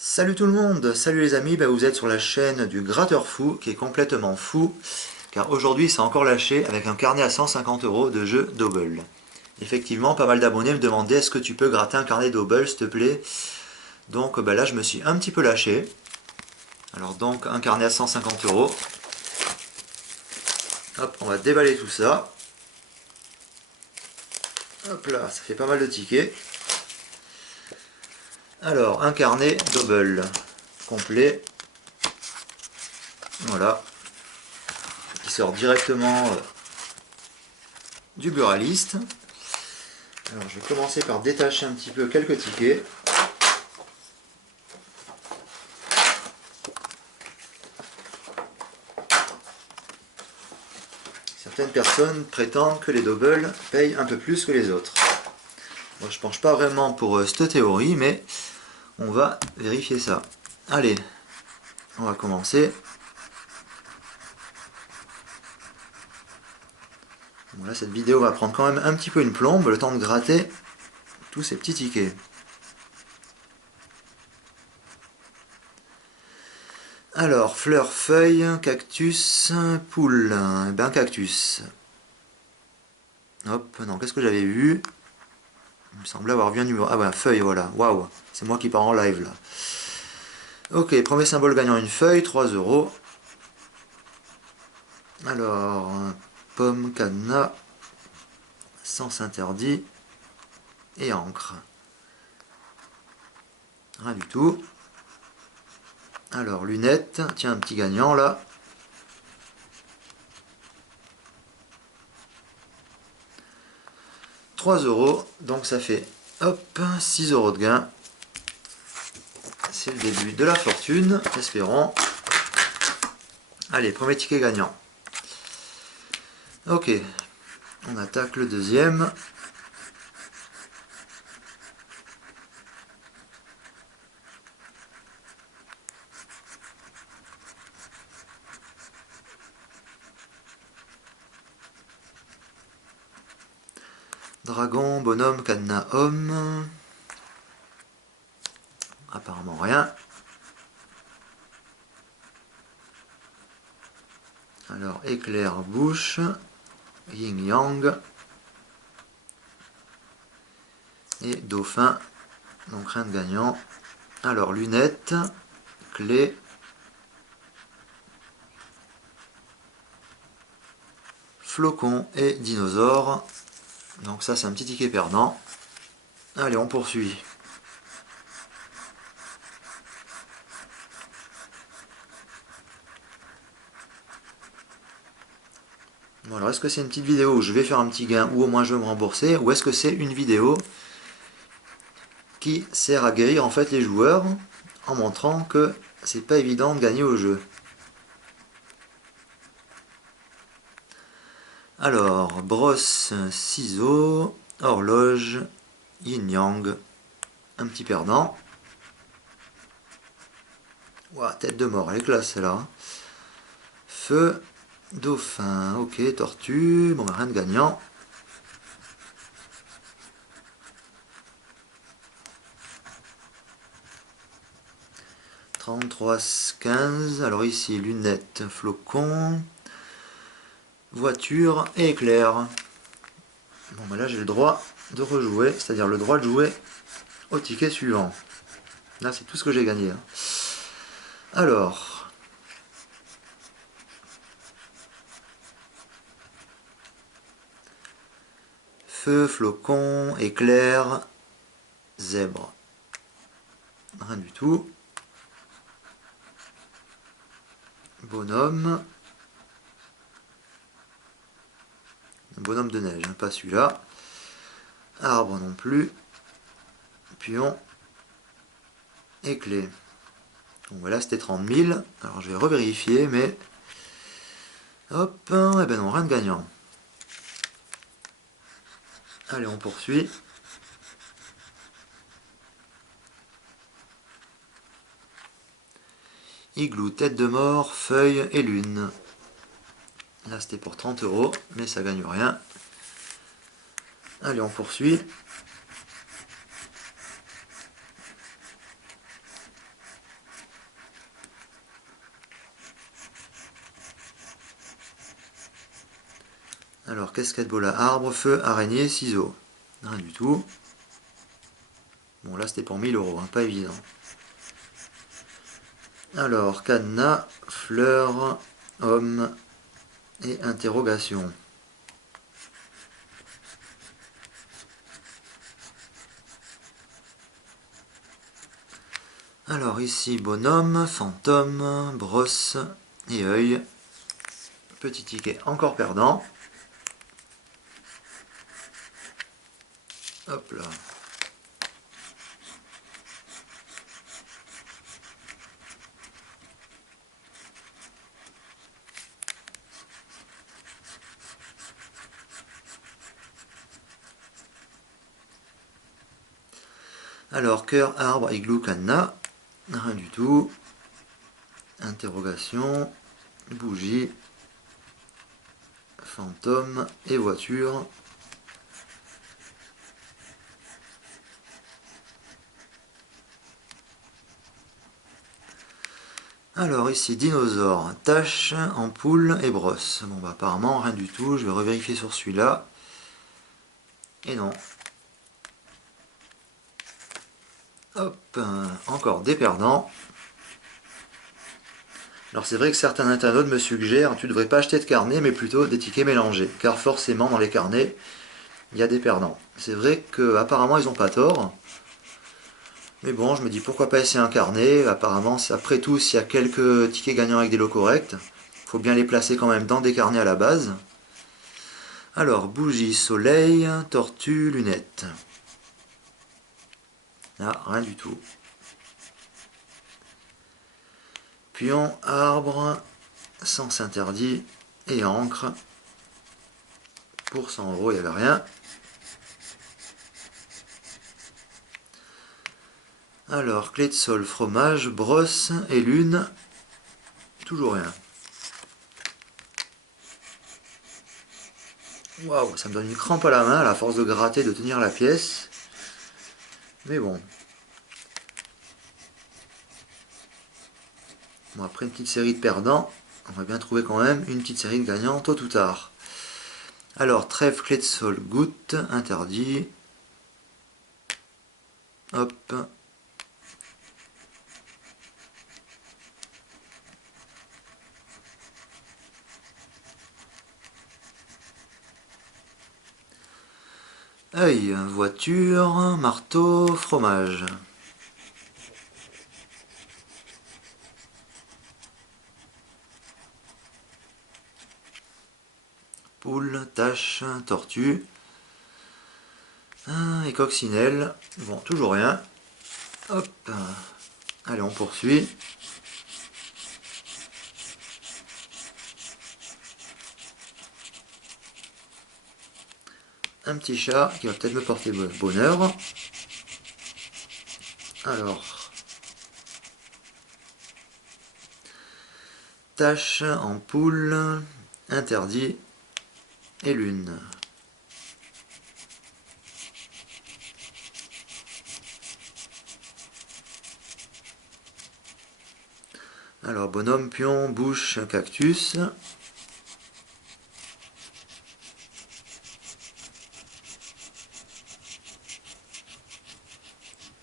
Salut tout le monde, salut les amis, vous êtes sur la chaîne du Gratteur Fou qui est complètement fou car aujourd'hui c'est encore lâché avec un carnet à 150 € de jeu Dobble. Effectivement, pas mal d'abonnés me demandaient est-ce que tu peux gratter un carnet Dobble s'il te plaît. Donc là je me suis un petit peu lâché. Alors donc un carnet à 150 €. Hop, on va déballer tout ça. Hop là, ça fait pas mal de tickets. Alors un carnet Dobble complet. Voilà. Qui sort directement du buraliste. Alors je vais commencer par détacher un petit peu quelques tickets. Certaines personnes prétendent que les Dobble payent un peu plus que les autres. Moi je penche pas vraiment pour cette théorie, mais on va vérifier ça. Allez, on va commencer. Bon, là cette vidéo va prendre quand même un petit peu une plombe, le temps de gratter tous ces petits tickets. Alors, fleurs, feuilles, cactus, poule, ben cactus. Hop, non, qu'est-ce que j'avais vu? Il me semblait avoir vu un numéro. Ah ouais, feuille, voilà. Waouh, c'est moi qui pars en live là. Ok, premier symbole gagnant une feuille, 3 €. Alors, pomme, cadenas, sens interdit et encre. Rien du tout. Alors, lunettes, tiens, un petit gagnant là. 3 €, donc ça fait hop, 6 € de gain. C'est le début de la fortune, espérons. Allez, premier ticket gagnant. Ok, on attaque le deuxième. Dragon, bonhomme, cadenas, homme. Apparemment rien. Alors, éclair, bouche, yin yang. Et dauphin, donc rien de gagnant. Alors, lunettes, clé. Flocon et dinosaure. Donc ça c'est un petit ticket perdant. Allez, on poursuit. Bon, alors est-ce que c'est une petite vidéo où je vais faire un petit gain ou au moins je vais me rembourser, ou est-ce que c'est une vidéo qui sert à guérir en fait les joueurs en montrant que c'est pas évident de gagner au jeu. Alors, brosse, ciseaux, horloge, yin yang, un petit perdant. Ouah, tête de mort, elle est classe celle-là. Feu, dauphin, ok, tortue, bon, rien de gagnant. « 33, 15, alors ici, lunettes, flocon, voiture et éclair. Bon, ben là j'ai le droit de rejouer, c'est-à-dire le droit de jouer au ticket suivant. Là c'est tout ce que j'ai gagné. Hein. Alors, feu, flocon, éclair, zèbre. Rien du tout. Bonhomme. Un bonhomme de neige, hein, pas celui-là. Arbre non plus. Pion. Et clé. Donc voilà, c'était 30 000. Alors je vais revérifier, mais... Hop, eh ben non, rien de gagnant. Allez, on poursuit. Igloo, tête de mort, feuille et lune. Là c'était pour 30 €, mais ça gagne rien. Allez, on poursuit. Alors, cascade bola, arbre, feu, araignée, ciseaux. Rien du tout. Bon, là, c'était pour 1000 euros, hein, pas évident. Alors, cadenas, fleurs, homme et interrogation. Alors ici, bonhomme, fantôme, brosse et œil. Petit ticket encore perdant. Hop là. Alors, cœur, arbre, igloo, cadenas. Rien du tout. Interrogation, bougie, fantôme et voiture. Alors ici, dinosaure, tache, ampoule et brosse. Bon bah apparemment rien du tout, je vais revérifier sur celui-là. Et non. Hop, encore des perdants. Alors c'est vrai que certains internautes me suggèrent, tu ne devrais pas acheter de carnet, mais plutôt des tickets mélangés. Car forcément dans les carnets, il y a des perdants. C'est vrai qu'apparemment ils n'ont pas tort. Mais bon, je me dis pourquoi pas essayer un carnet. Apparemment, après tout, s'il y a quelques tickets gagnants avec des lots corrects, il faut bien les placer quand même dans des carnets à la base. Alors, bougie, soleil, tortue, lunettes. Là, rien du tout. Pion, arbre, sens interdit et encre. Pour 100 euros, il n'y avait rien. Alors, clé de sol, fromage, brosse et lune. Toujours rien. Waouh, ça me donne une crampe à la main à la force de gratter, de tenir la pièce. Mais bon. Bon, après une petite série de perdants, on va bien trouver quand même une petite série de gagnants tôt ou tard. Alors, trèfle, clé de sol, goutte, interdit. Hop. Œil, voiture, marteau, fromage. Poule, tache, tortue. Et coccinelle. Bon, toujours rien. Hop. Allez, on poursuit. Un petit chat qui va peut-être me porter bonheur. Alors. Tache, ampoule, interdit et lune. Alors, bonhomme, pion, bouche, cactus.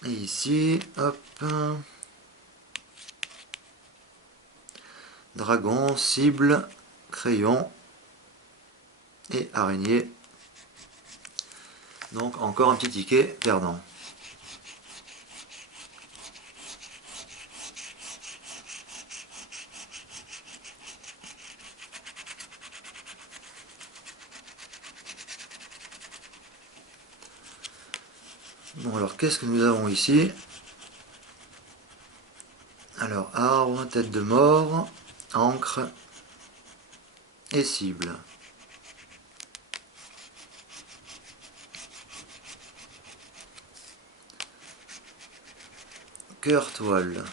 Et ici, hop. Dragon, cible, crayon et araignée. Donc, encore un petit ticket perdant. Bon, alors qu'est-ce que nous avons ici? Alors, arbre, tête de mort, encre et cible. Cœur, toile.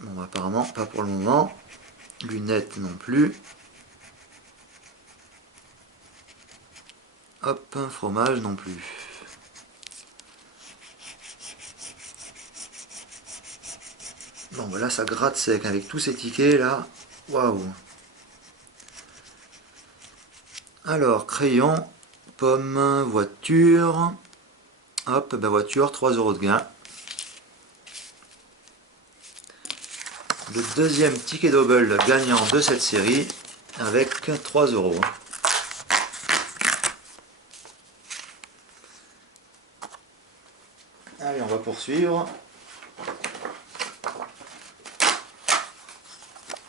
Bon, apparemment, pas pour le moment. Lunettes non plus. Hop, fromage non plus. Bon, ben là, ça gratte sec avec tous ces tickets là. Waouh! Alors, crayon, pomme, voiture. Hop, ben voiture, 3 euros de gain. Le deuxième ticket double gagnant de cette série avec 3 euros. Allez, on va poursuivre.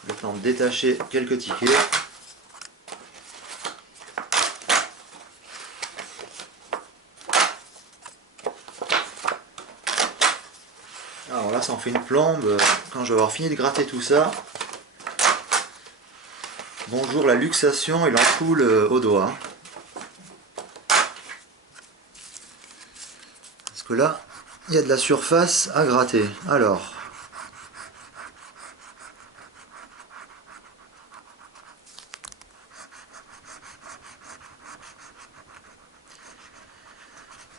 Le temps de détacher quelques tickets. Alors là, ça en fait une plombe. Quand je vais avoir fini de gratter tout ça, bonjour la luxation et l'ampoule au doigt. Parce que là, il y a de la surface à gratter. Alors,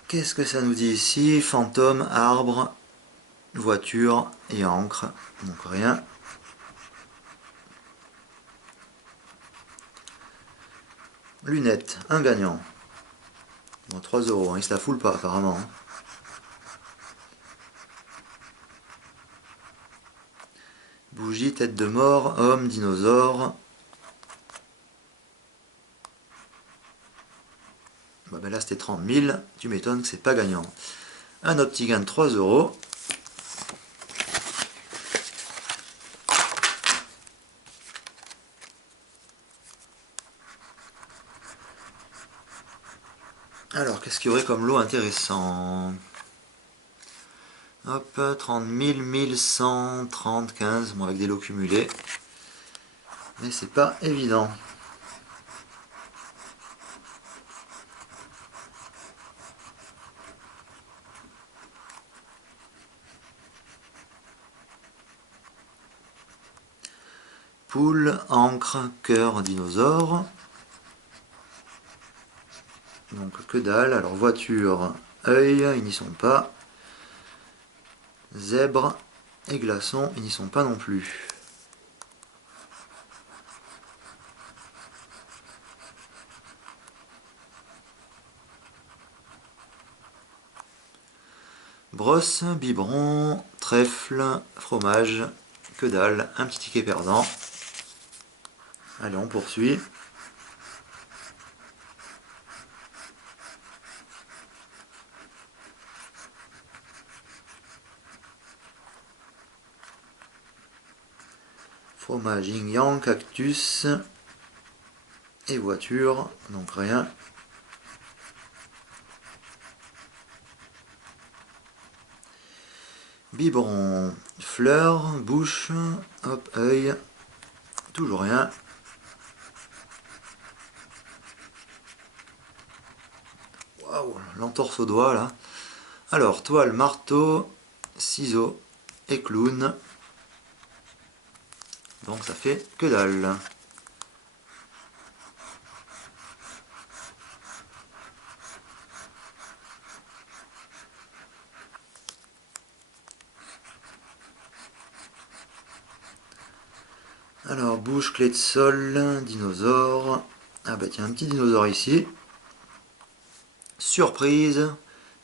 qu'est-ce que ça nous dit ici? Fantôme, arbre, voiture et encre. Donc rien. Lunettes, un gagnant. Bon, 3 euros, hein, il se la foule pas apparemment. Hein. Bougie, tête de mort, homme, dinosaure. Bah ben là c'était 30 000, tu m'étonnes que c'est pas gagnant. Un Optigain de 3 euros. Alors, qu'est-ce qu'il y aurait comme lot intéressant? Hop, 30 000, 1130, 15, bon avec des lots cumulés. Mais c'est pas évident. Poule, encre, cœur, dinosaure. Donc que dalle. Alors voiture, œil, ils n'y sont pas. Zèbre et glaçon, ils n'y sont pas non plus. Brosse, biberon, trèfle, fromage, que dalle, un petit ticket perdant. Allez, on poursuit. Fromage, yin-yang, cactus et voiture, donc rien. Biberon, fleur, bouche, hop, œil, toujours rien. Waouh, l'entorse au doigt là. Alors, toile, marteau, ciseaux et clown. Donc ça fait que dalle. Alors, bouche, clé de sol, dinosaure. Ah bah tiens, un petit dinosaure ici. Surprise.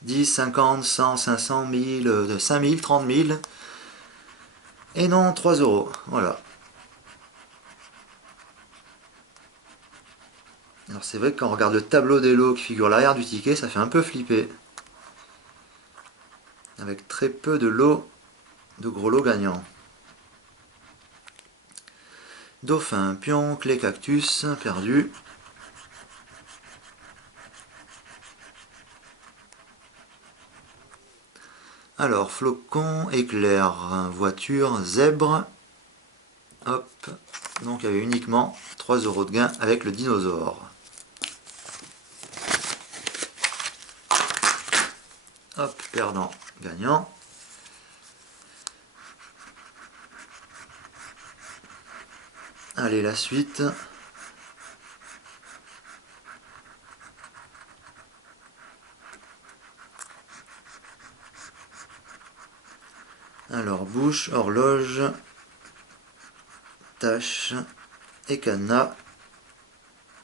10, 50, 100, 500, 1000, 5000, 30 000. Et non, 3 euros. Voilà. Alors c'est vrai que quand on regarde le tableau des lots qui figure l'arrière du ticket, ça fait un peu flipper. Avec très peu de lots, de gros lots gagnants. Dauphin, pion, clé, cactus, perdu. Alors, flocon, éclair, voiture, zèbre. Hop. Donc il y avait uniquement 3 euros de gain avec le dinosaure. Hop, perdant, gagnant. Allez, la suite. Alors, bouche, horloge, tâche et cadenas.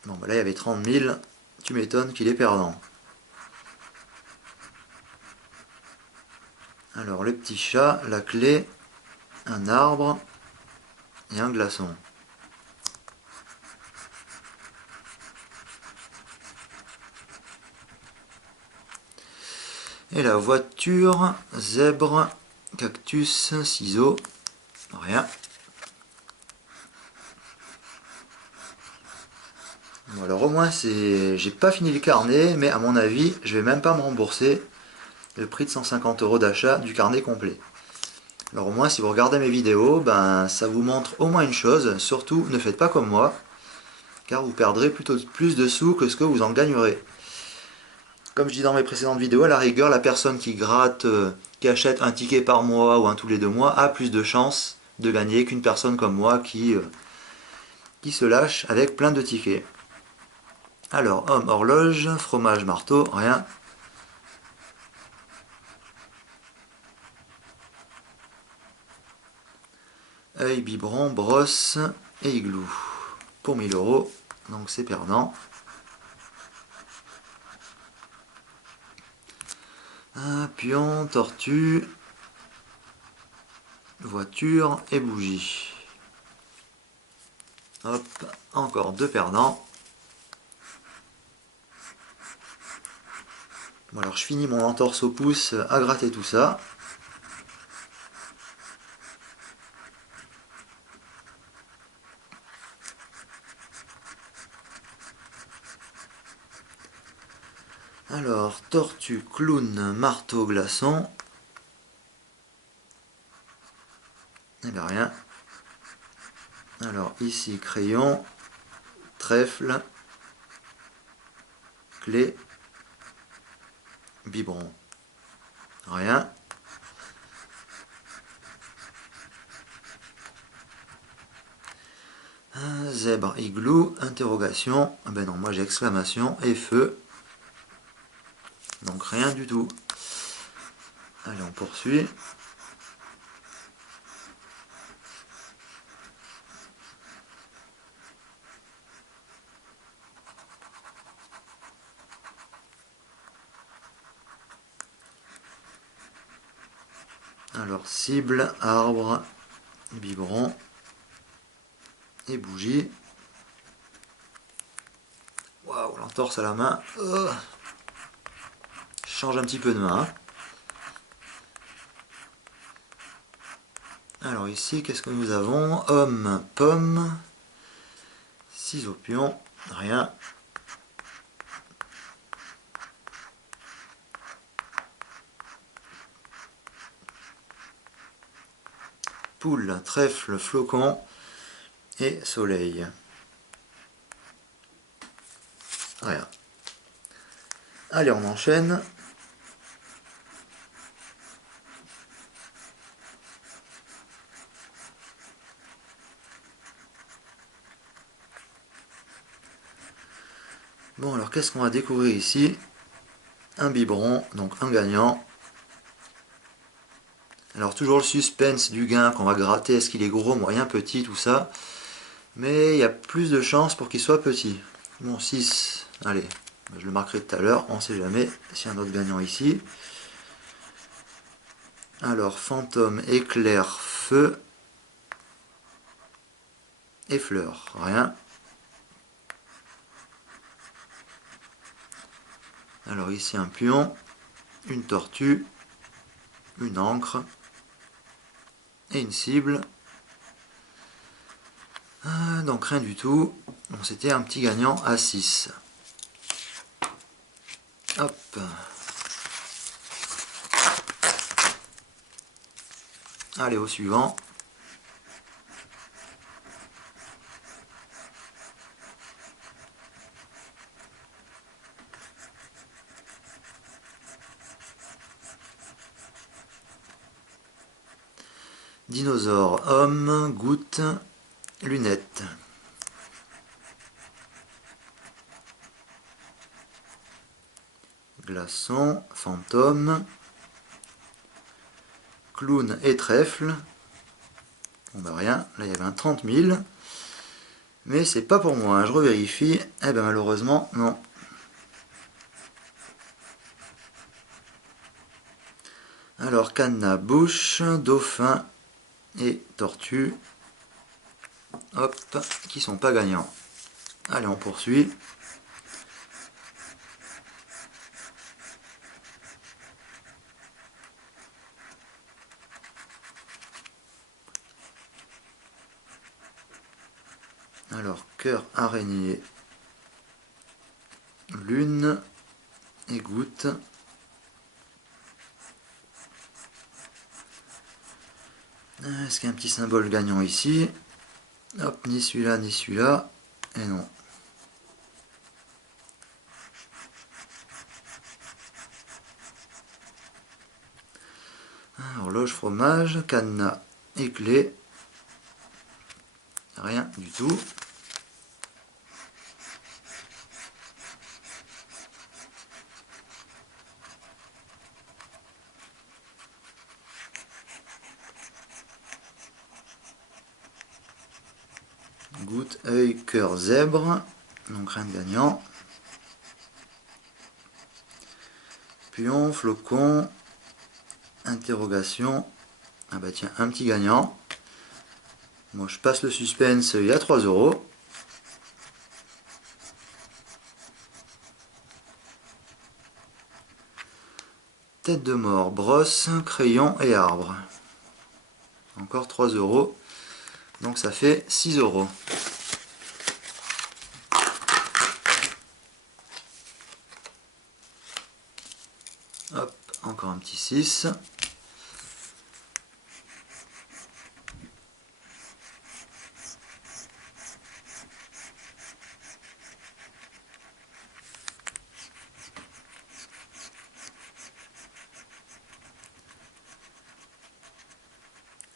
Bon, bah là, il y avait 30 000. Tu m'étonnes qu'il est perdant. Alors, le petit chat, la clé, un arbre et un glaçon. Et la voiture, zèbre, cactus, ciseaux, rien. Bon, alors au moins, j'ai pas fini le carnet, mais à mon avis, je vais même pas me rembourser le prix de 150 € d'achat du carnet complet. Alors au moins, si vous regardez mes vidéos, ben, ça vous montre au moins une chose, surtout ne faites pas comme moi, car vous perdrez plutôt plus de sous que ce que vous en gagnerez. Comme je dis dans mes précédentes vidéos, à la rigueur, la personne qui gratte, qui achète un ticket par mois ou un tous les 2 mois, a plus de chances de gagner qu'une personne comme moi qui se lâche avec plein de tickets. Alors, homme, horloge, fromage, marteau, rien. Œil, biberon, brosse et igloo. Pour 1000 €, donc c'est perdant. Un pion, tortue, voiture et bougie. Hop, encore 2 perdants. Bon, alors je finis mon entorse au pouce à gratter tout ça. Alors, tortue, clown, marteau, glaçon. Eh bien rien. Alors ici, crayon, trèfle, clé, biberon. Rien. Un zèbre, igloo, interrogation. Ah ben non, moi j'ai exclamation et feu. Donc rien du tout. Allez, on poursuit. Alors, cible, arbre, biberon et bougie. Waouh, l'entorse à la main. Oh, je change un petit peu de main. Alors ici, qu'est-ce que nous avons? Homme, pomme, ciseaux, pion, rien. Poule, trèfle, flocon et soleil. Rien. Allez, on enchaîne. Bon, alors qu'est-ce qu'on va découvrir ici? Un biberon, donc un gagnant. Alors toujours le suspense du gain qu'on va gratter, est-ce qu'il est gros, moyen, petit, tout ça. Mais il y a plus de chances pour qu'il soit petit. Bon, 6, allez, je le marquerai tout à l'heure, on ne sait jamais s'il y a un autre gagnant ici. Alors, fantôme, éclair, feu et fleurs, rien. Alors ici un pion, une tortue, une encre et une cible. Donc rien du tout. Bon, c'était un petit gagnant à 6. Hop. Allez, au suivant. Dinosaure, homme, goutte, lunettes. Glaçon, fantôme, clown et trèfle. Bon bah rien, là il y avait un 30 000. Mais c'est pas pour moi, hein. Je revérifie. Eh ben malheureusement, non. Alors, canne bouche, dauphin et tortue. Hop, qui sont pas gagnants. Allez, on poursuit. Alors, cœur, araignée, lune et goutte. Est-ce qu'il y a un petit symbole gagnant ici? Hop, ni celui-là, ni celui-là. Et non. Horloge, fromage, cadenas et clé. Rien du tout. Goutte, œil, cœur, zèbre. Donc rien de gagnant. Pion, flocon, interrogation. Ah bah tiens, un petit gagnant. Moi je passe le suspense, il y a 3 euros. Tête de mort, brosse, crayon et arbre. Encore 3 euros. Donc ça fait 6 euros. Hop, encore un petit 6.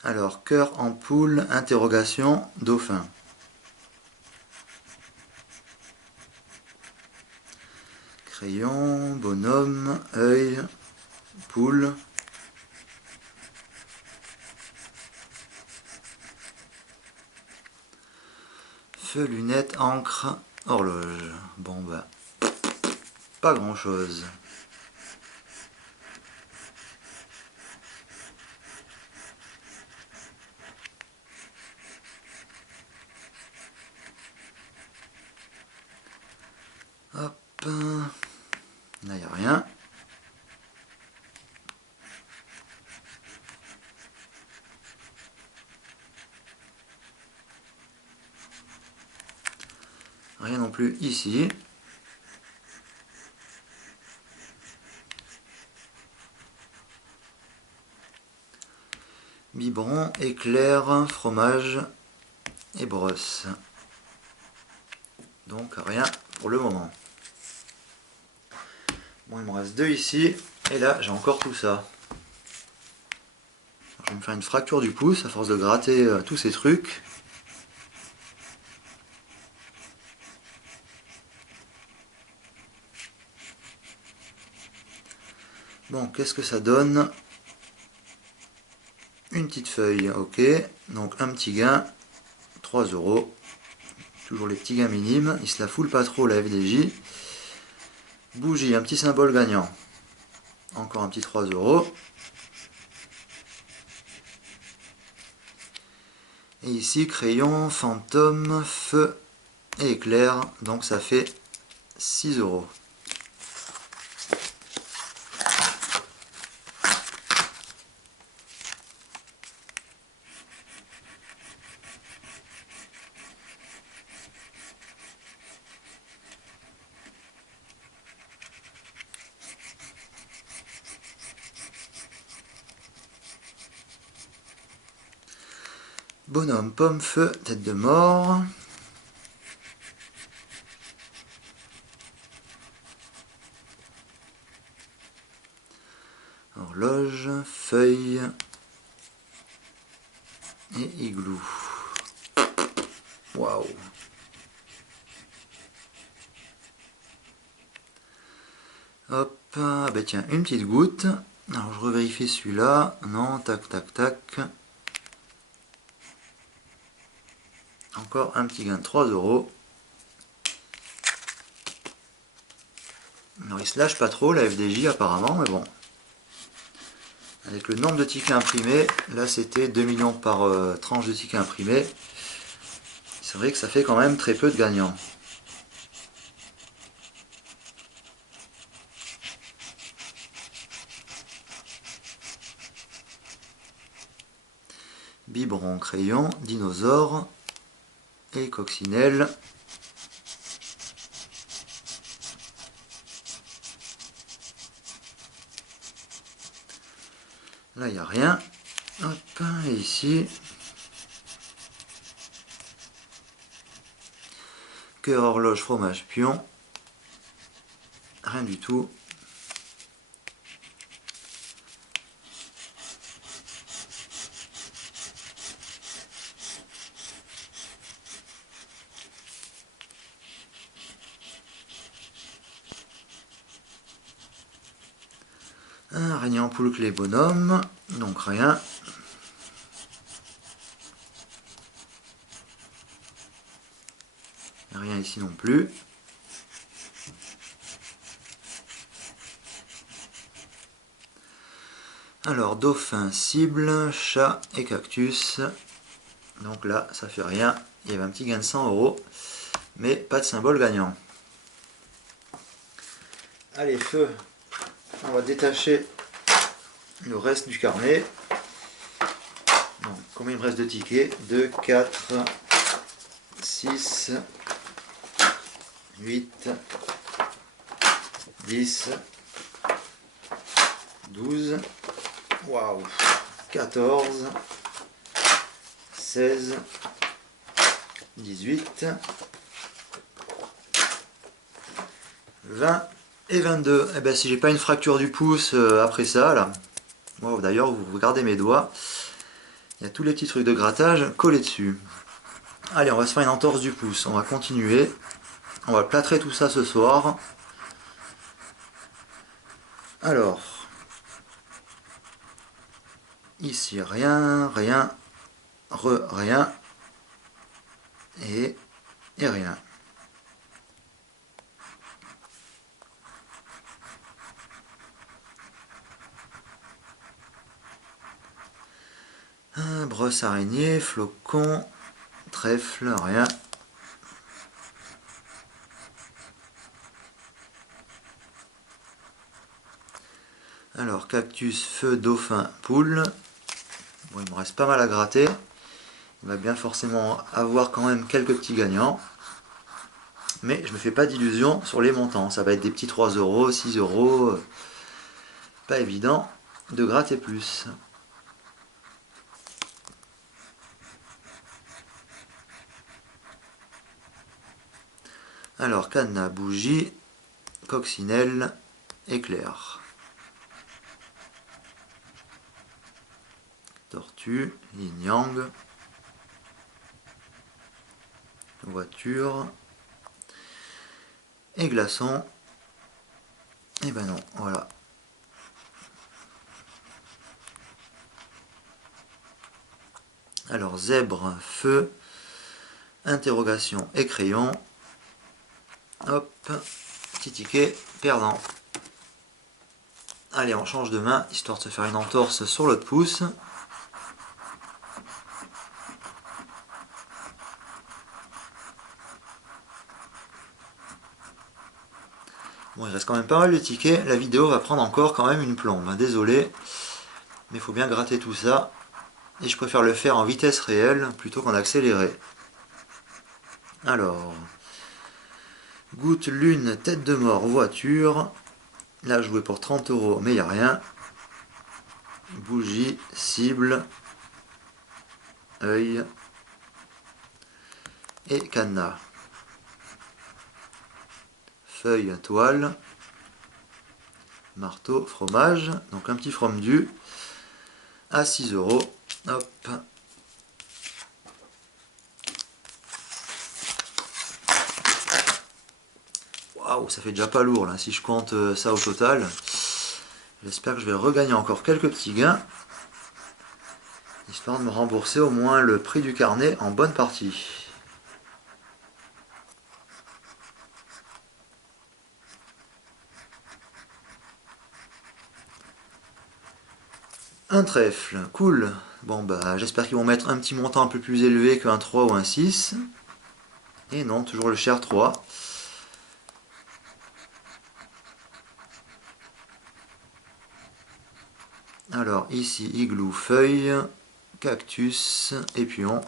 Alors, cœur, ampoule, interrogation, dauphin. Crayon, bonhomme, œil, poule. Feu, lunettes, encre, horloge. Bon bah, pas grand chose. Hop, là il n'y a rien. Rien non plus ici. Biberon, éclair, fromage et brosse. Donc rien pour le moment. Bon, il me reste 2 ici. Et là, j'ai encore tout ça. Je vais me faire une fracture du pouce à force de gratter tous ces trucs. Bon, qu'est-ce que ça donne? Une petite feuille, ok. Donc un petit gain, 3 euros. Toujours les petits gains minimes. Ils se la foulent pas trop la FDJ. Bougie, un petit symbole gagnant. Encore un petit 3 euros. Et ici, crayon, fantôme, feu et éclair. Donc ça fait 6 euros. Bonhomme, pomme, feu, tête de mort. Horloge, feuille et igloo. Waouh! Hop, ah bah tiens, une petite goutte. Alors je revérifie celui-là. Non, tac, tac, tac. Encore un petit gain de 3 euros. Alors il se lâche pas trop la FDJ apparemment, mais bon. Avec le nombre de tickets imprimés, là c'était 2 millions par tranche de tickets imprimés. C'est vrai que ça fait quand même très peu de gagnants. Biberon, crayon, dinosaure et coccinelle. Là, il n'y a rien. Hop, et ici. Cœur, horloge, fromage, pion. Rien du tout. Araignée en poule clé bonhomme, donc rien. Rien ici non plus. Alors dauphin, cible, chat et cactus. Donc là ça fait rien. Il y avait un petit gain de 100 euros, mais pas de symbole gagnant. Allez, feu. On va détacher le reste du carnet. Donc, combien il me reste de tickets? 2, 4, 6, 8, 10, 12, waouh, 14, 16, 18, 20 et 22. Et bien si j'ai pas une fracture du pouce après ça, là, wow, d'ailleurs vous regardez mes doigts, il y a tous les petits trucs de grattage collés dessus. Allez, on va se faire une entorse du pouce, on va continuer. On va plâtrer tout ça ce soir. Alors, ici rien, rien, rien, et rien. Brosse araignée, flocon, trèfle, rien. Alors, cactus, feu, dauphin, poule. Bon, il me reste pas mal à gratter. Il va bien forcément avoir quand même quelques petits gagnants. Mais je me fais pas d'illusions sur les montants. Ça va être des petits 3 euros, 6 euros. Pas évident de gratter plus. Alors, cadenas, bougie, coccinelle, éclair. Tortue, yin yang, voiture, et glaçon. Et ben non, voilà. Alors, zèbre, feu, interrogation et crayon. Hop, petit ticket, perdant. Allez, on change de main, histoire de se faire une entorse sur l'autre pouce. Bon, il reste quand même pas mal de tickets. La vidéo va prendre encore quand même une plombe. Désolé, mais il faut bien gratter tout ça. Et je préfère le faire en vitesse réelle plutôt qu'en accéléré. Alors, goutte, lune, tête de mort, voiture. Là, je jouais pour 30 euros, mais il n'y a rien. Bougie, cible, œil et cadenas. Feuille, toile, marteau, fromage. Donc un petit fromedu à 6 euros. Hop. Waouh, ça fait déjà pas lourd là, si je compte ça au total. J'espère que je vais regagner encore quelques petits gains, histoire de me rembourser au moins le prix du carnet en bonne partie. Un trèfle, cool. Bon bah j'espère qu'ils vont mettre un petit montant un peu plus élevé qu'un 3 ou un 6. Et non, toujours le cher 3. Alors ici, igloo, feuille, cactus, épion.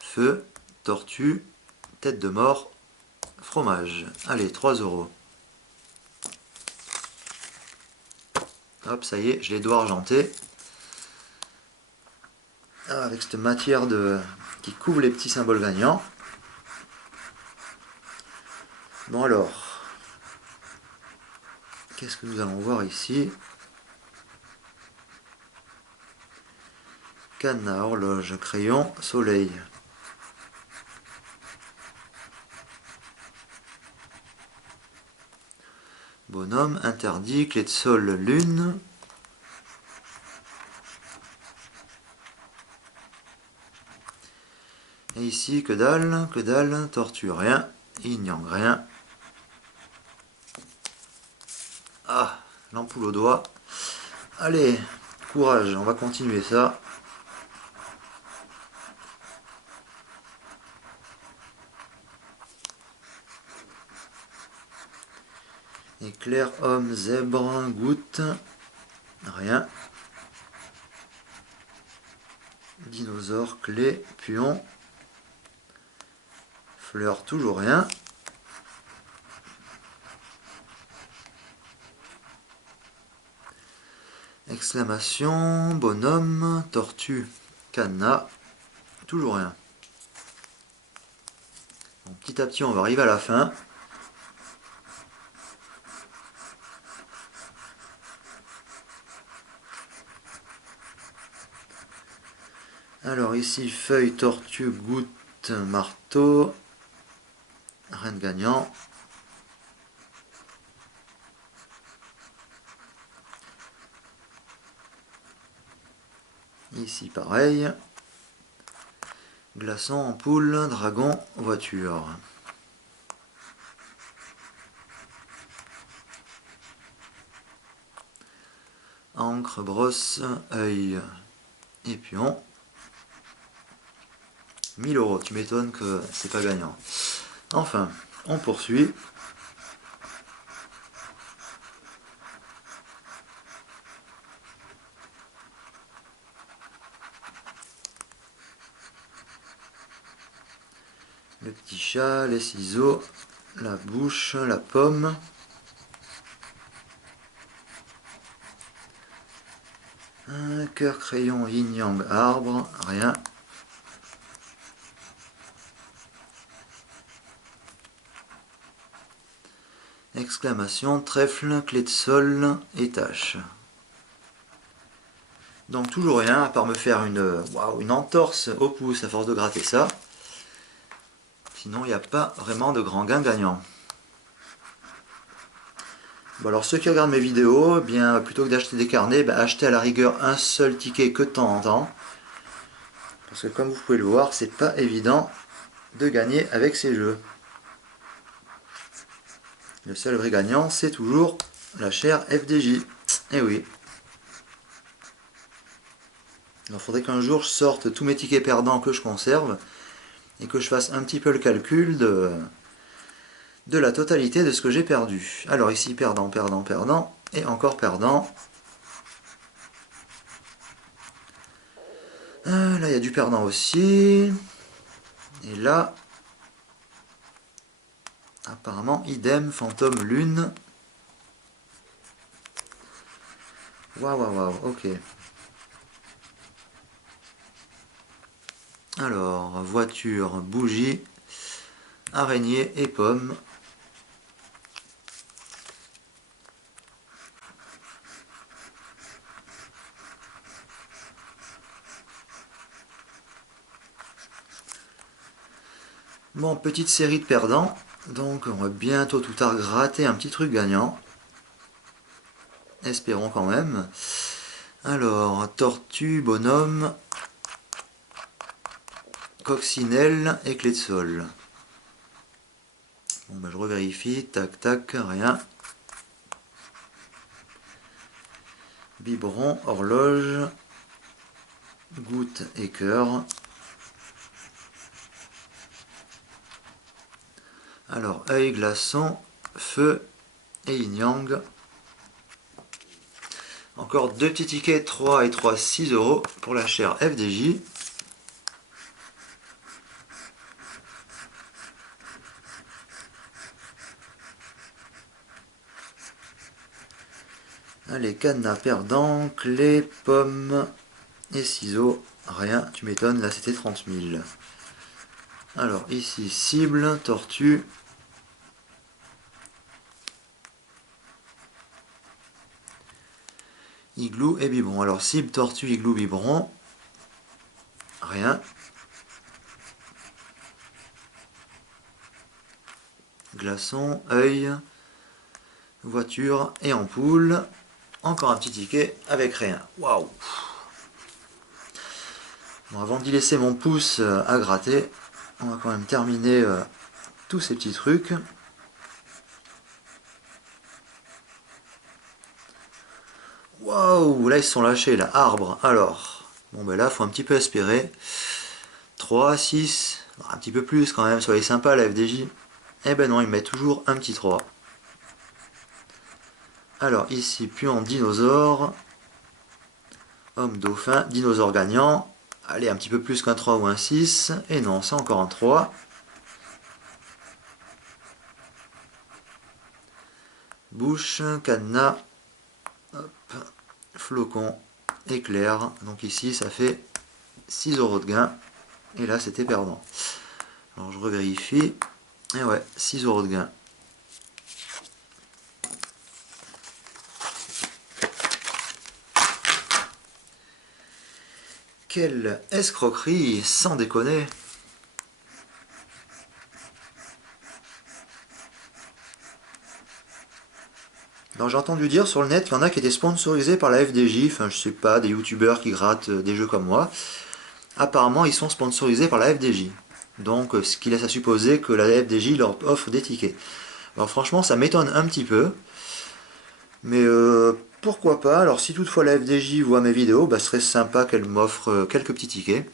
Feu, tortue, tête de mort, fromage. Allez, 3 €. Hop, ça y est, j'ai les doigts argentés. Ah, avec cette matière qui couvre les petits symboles gagnants. Bon alors, qu'est-ce que nous allons voir ici? Cadenas, horloge, crayon, soleil. Bonhomme, interdit, clé de sol, lune. Et ici, que dalle, tortue, rien, yin-yang, rien. Ah, l'ampoule au doigt. Allez, courage, on va continuer ça. Éclair, homme, zèbre, goutte, rien. Dinosaure, clé, pion. Fleur, toujours rien. Exclamation, bonhomme, tortue, cadenas, toujours rien. Bon, petit à petit, on va arriver à la fin. Alors ici, feuille, tortue, goutte, marteau, rien de gagnant. Ici, pareil. Glaçon, ampoule, dragon, voiture. Encre, brosse, œil, épion. 1000 €, tu m'étonnes que c'est pas gagnant. Enfin, on poursuit. Le petit chat, les ciseaux, la bouche, la pomme. Un cœur, crayon, yin-yang, arbre, rien. Exclamation, trèfle, clé de sol et tâche. Donc toujours rien, à part me faire une entorse au pouce à force de gratter ça. Sinon, il n'y a pas vraiment de grand gain gagnant. Bon, alors ceux qui regardent mes vidéos, eh bien plutôt que d'acheter des carnets, achetez à la rigueur un seul ticket que de temps en temps. Parce que comme vous pouvez le voir, c'est pas évident de gagner avec ces jeux. Le seul vrai gagnant, c'est toujours la chère FDJ. Eh oui. Il faudrait qu'un jour je sorte tous mes tickets perdants que je conserve et que je fasse un petit peu le calcul de la totalité de ce que j'ai perdu. Alors ici, perdant, perdant, perdant, et encore perdant. Là, il y a du perdant aussi. Et là, apparemment, idem, fantôme, lune. Waouh, waouh, waouh, ok. Alors, voiture, bougie, araignée et pomme. Bon, petite série de perdants. Donc, on va bientôt tout tard gratter un petit truc gagnant. Espérons quand même. Alors, tortue, bonhomme, coccinelle et clé de sol. Bon, ben, je revérifie, tac tac, rien. Biberon, horloge, goutte et cœur. Alors, œil, glaçon, feu et yin-yang. Encore deux petits tickets, 3 et 3, 6 euros pour la chaire FDJ. Allez, cadenas perdant, clé, pommes et ciseaux. Rien, tu m'étonnes, là c'était 30 000. Alors ici, cible, tortue. Igloo et biberon. Alors cible, tortue, igloo, biberon. Rien. Glaçon, œil, voiture et ampoule. Encore un petit ticket avec rien. Waouh! Bon, avant d'y laisser mon pouce à gratter, on va quand même terminer tous ces petits trucs. Waouh! Là ils se sont lâchés, là. Arbre. Alors, bon ben là, faut un petit peu espérer. 3, 6, un petit peu plus quand même, soyez sympa la FDJ. Eh ben non, il met toujours un petit 3. Alors ici, puant dinosaure. Homme dauphin, dinosaure gagnant. Allez, un petit peu plus qu'un 3 ou un 6. Et non, c'est encore un 3. Bouche, cadenas, hop, flocon, éclair. Donc ici, ça fait 6 euros de gain. Et là, c'était perdant. Alors je revérifie. Et ouais, 6 euros de gain. Quelle escroquerie, sans déconner. Alors j'ai entendu dire sur le net qu'il y en a qui étaient sponsorisés par la FDJ, enfin je sais pas, des youtubeurs qui grattent des jeux comme moi. Apparemment ils sont sponsorisés par la FDJ. Donc ce qui laisse à supposer que la FDJ leur offre des tickets. Alors franchement ça m'étonne un petit peu. Mais pourquoi pas. Alors si toutefois la FDJ voit mes vidéos, bah, ce serait sympa qu'elle m'offre quelques petits tickets.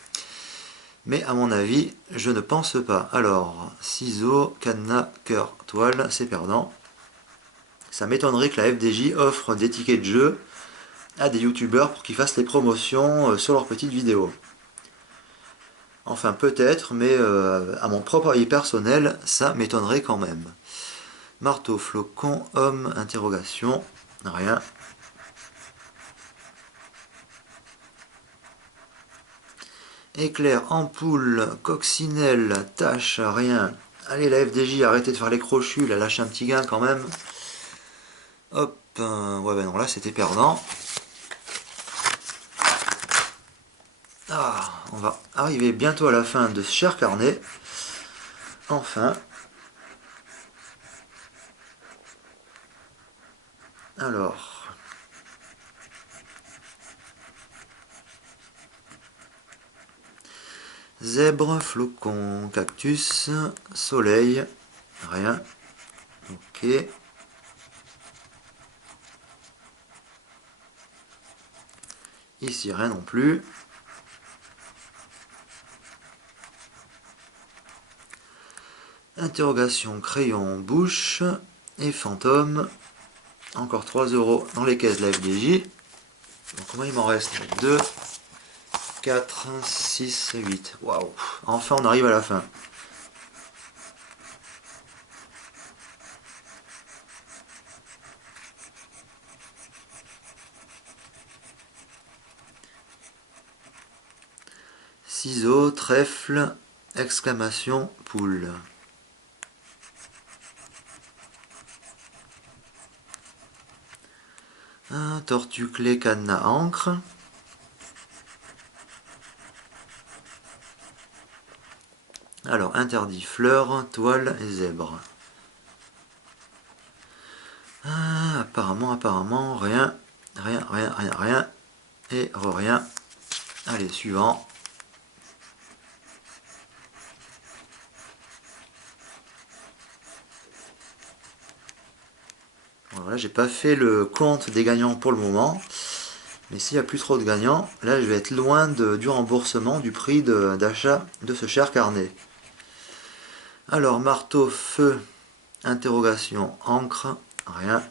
Mais à mon avis, je ne pense pas. Alors, ciseaux, cadenas, cœur, toile, c'est perdant. Ça m'étonnerait que la FDJ offre des tickets de jeu à des youtubeurs pour qu'ils fassent les promotions sur leurs petites vidéos. Enfin peut-être, mais à mon propre avis personnel, ça m'étonnerait quand même. Marteau, flocon, homme, interrogation, rien. Éclair, ampoule, coccinelle, tâche, rien. Allez la FDJ, arrêtez de faire les crochus, là lâchez un petit gain quand même. Hop, ouais ben non là c'était perdant. Ah, on va arriver bientôt à la fin de ce cher carnet. Enfin. Alors. Zèbre, flocon, cactus, soleil, rien. Ok. Ici rien non plus. Interrogation, crayon, bouche et fantôme. Encore 3 euros dans les caisses de la FDJ. Donc combien il m'en reste 2, 4, 6, 8. Waouh. Enfin on arrive à la fin. Ciseaux, trèfle, exclamation, poule. Un tortue, clé, cadenas, encre. Alors, interdit, fleurs, toile et zèbre. Ah, apparemment, rien. Rien. Et rien. Allez, suivant. Voilà, j'ai pas fait le compte des gagnants pour le moment. Mais s'il n'y a plus trop de gagnants, là je vais être loin du remboursement du prix d'achat de ce cher carnet. Alors, marteau, feu, interrogation, encre, rien.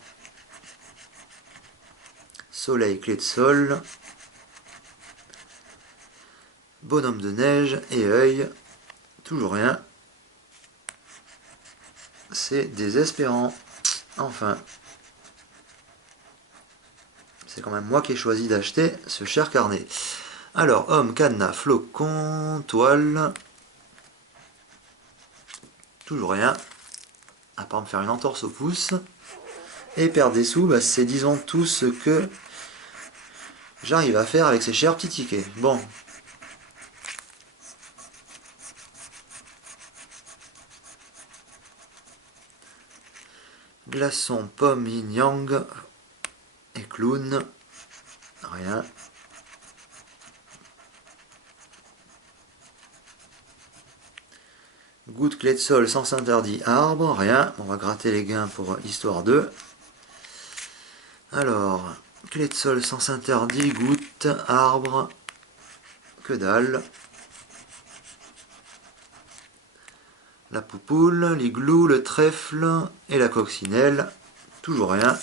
Soleil, clé de sol. Bonhomme de neige et œil, toujours rien. C'est désespérant. Enfin, c'est quand même moi qui ai choisi d'acheter ce cher carnet. Alors, homme, cadenas, flocon, toile. Toujours rien. À part me faire une entorse au pouce. Et perdre des sous, bah, c'est disons tout ce que j'arrive à faire avec ces chers petits tickets. Bon. Glaçon, pomme, yin yang et clown. Rien. Goutte, clé de sol, sens interdit, arbre, rien. On va gratter les gains pour histoire 2. Alors, clé de sol, sens interdit, goutte, arbre, que dalle. La poupoule, l'igloo, le trèfle et la coccinelle, toujours rien.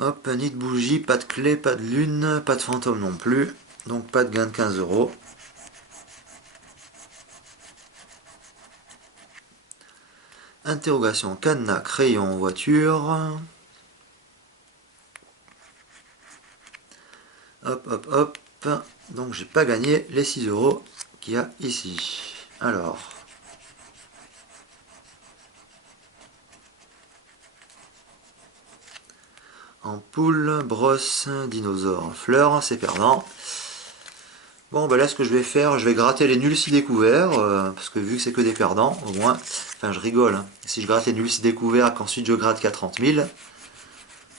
Hop, ni de bougie, pas de clé, pas de lune, pas de fantôme non plus. Donc pas de gain de 15 euros. Interrogation, cadenas, crayon, voiture. Hop, hop, hop. Donc j'ai pas gagné les 6 euros qu'il y a ici. Alors. Ampoule, brosse, dinosaure, fleurs, c'est perdant. Bon, bah là, ce que je vais faire, je vais gratter les nuls si découverts, parce que vu que c'est que des perdants, au moins, enfin, je rigole, hein. Si je gratte les nuls si découverts, qu'ensuite je gratte qu'à 30 000,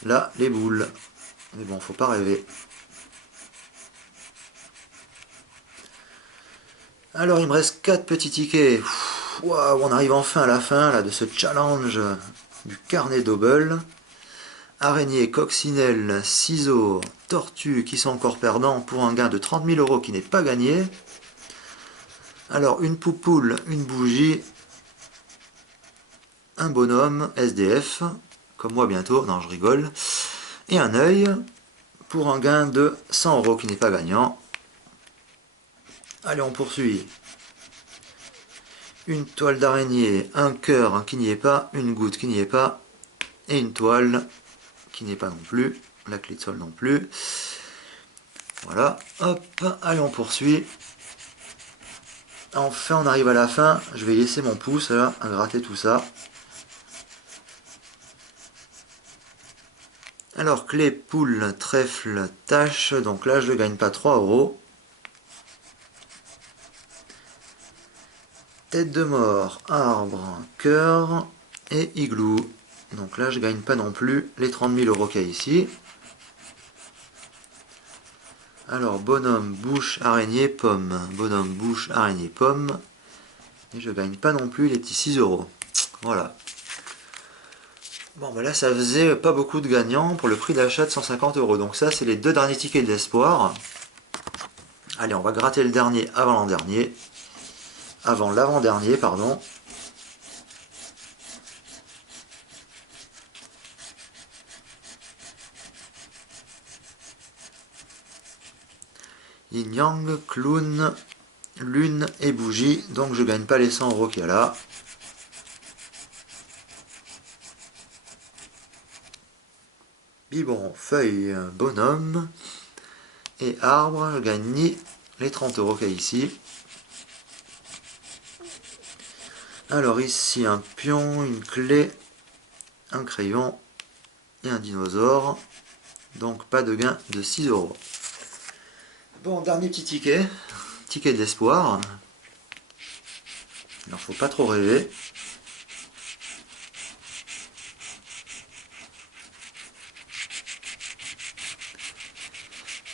là, les boules. Mais bon, faut pas rêver. Alors, il me reste 4 petits tickets. Waouh, on arrive enfin à la fin là, de ce challenge du carnet double. Araignée, coccinelle, ciseaux, tortues qui sont encore perdants pour un gain de 30 000 euros qui n'est pas gagné. Alors, une poupoule, une bougie, un bonhomme, SDF, comme moi bientôt, non je rigole, et un œil pour un gain de 100 euros qui n'est pas gagnant. Allez, on poursuit. Une toile d'araignée, un cœur qui n'y est pas, une goutte qui n'y est pas, et une toile qui n'est pas non plus, la clé de sol non plus. Voilà, hop, allez on poursuit. Enfin on arrive à la fin, je vais laisser mon pouce là, à gratter tout ça. Alors clé, poule, trèfle, tâche, donc là je ne gagne pas 3 euros. Tête de mort, arbre, cœur et igloo. Donc là je gagne pas non plus les 30 000 euros qu'il y a ici. Alors bonhomme, bouche, araignée, pomme. Bonhomme, bouche, araignée, pomme. Et je gagne pas non plus les petits 6 euros. Voilà. Bon ben là ça faisait pas beaucoup de gagnants pour le prix d'achat de 150 euros. Donc ça c'est les 2 derniers tickets de l'espoir. Allez, on va gratter le dernier avant l'an-dernier. Avant l'avant-dernier, pardon. Yin Yang, clown, lune et bougie. Donc je gagne pas les 100 euros qu'il y a là. Biberon, feuille, bonhomme et arbre. Je gagne ni les 30 euros qu'il y a ici. Alors ici un pion, une clé, un crayon et un dinosaure. Donc pas de gain de 6 euros. Bon, dernier petit ticket. Ticket de l'espoir. Alors faut pas trop rêver.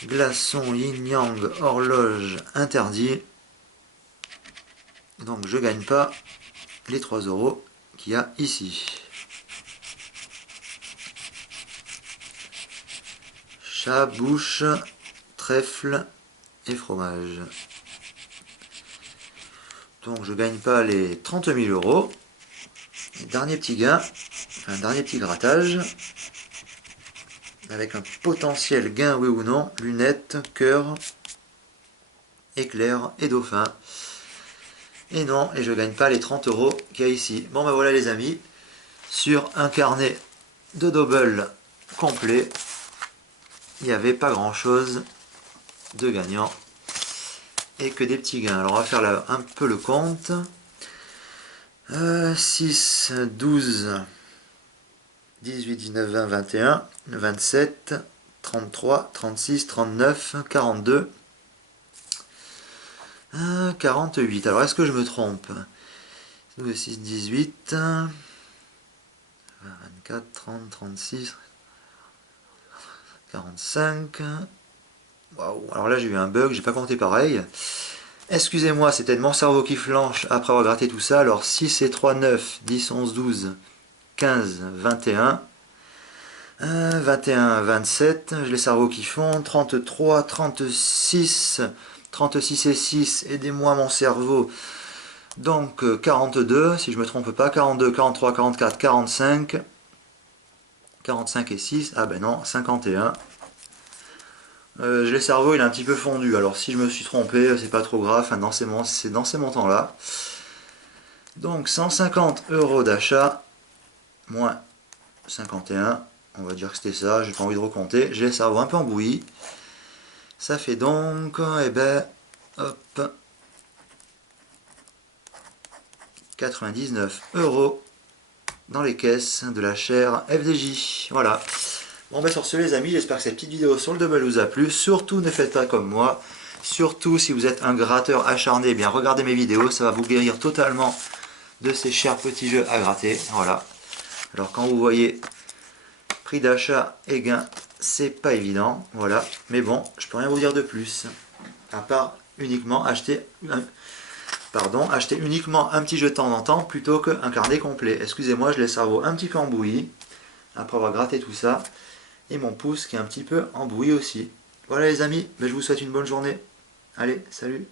Glaçon, yin yang, horloge, interdit. Donc je gagne pas les 3 € qu'il y a ici. Chat, bouche, trèfle et fromage. Donc je gagne pas les 30 000 €. Et dernier petit gain, enfin dernier petit grattage, avec un potentiel gain oui ou non, lunettes, cœur, éclair et dauphin. Et non, et je gagne pas les 30 € qu'il y a ici. Bon ben voilà les amis, sur un carnet de double complet, il n'y avait pas grand chose de gagnant et que des petits gains. Alors on va faire là un peu le compte. 6, 12, 18, 19, 20, 21, 27, 33, 36, 39, 42, 48. Alors est-ce que je me trompe? 12, 6, 18, 20, 24, 30, 36, 45. Waouh, alors là j'ai eu un bug, j'ai pas compté pareil. Excusez-moi, c'est peut-être mon cerveau qui flanche après avoir gratté tout ça. Alors 6 et 3, 9, 10, 11, 12, 15, 21. 21, 27, j'ai les cerveaux qui font, 33, 36, 36 et 6, aidez-moi mon cerveau, donc 42, si je ne me trompe pas, 42, 43, 44, 45, 45 et 6, ah ben non, 51. J'ai le cerveau, il est un petit peu fondu, alors si je me suis trompé, c'est pas trop grave, enfin, c'est dans ces montants-là. Donc 150 € d'achat, moins 51. On va dire que c'était ça, j'ai pas envie de recompter. J'ai le cerveau un peu embouilli. Ça fait donc, eh ben, hop, 99 € dans les caisses de la chaire FDJ. Voilà. Bon ben sur ce les amis, j'espère que cette petite vidéo sur le double vous a plu. Surtout ne faites pas comme moi. Surtout si vous êtes un gratteur acharné, eh bien regardez mes vidéos, ça va vous guérir totalement de ces chers petits jeux à gratter. Voilà. Alors quand vous voyez prix d'achat et gain, c'est pas évident, voilà. Mais bon, je peux rien vous dire de plus, à part uniquement acheter uniquement un petit jeu de temps en temps plutôt qu'un carnet complet. Excusez-moi, je laisse le cerveau un petit peu embouilli après avoir gratté tout ça et mon pouce qui est un petit peu embouilli aussi. Voilà les amis, mais je vous souhaite une bonne journée. Allez, salut.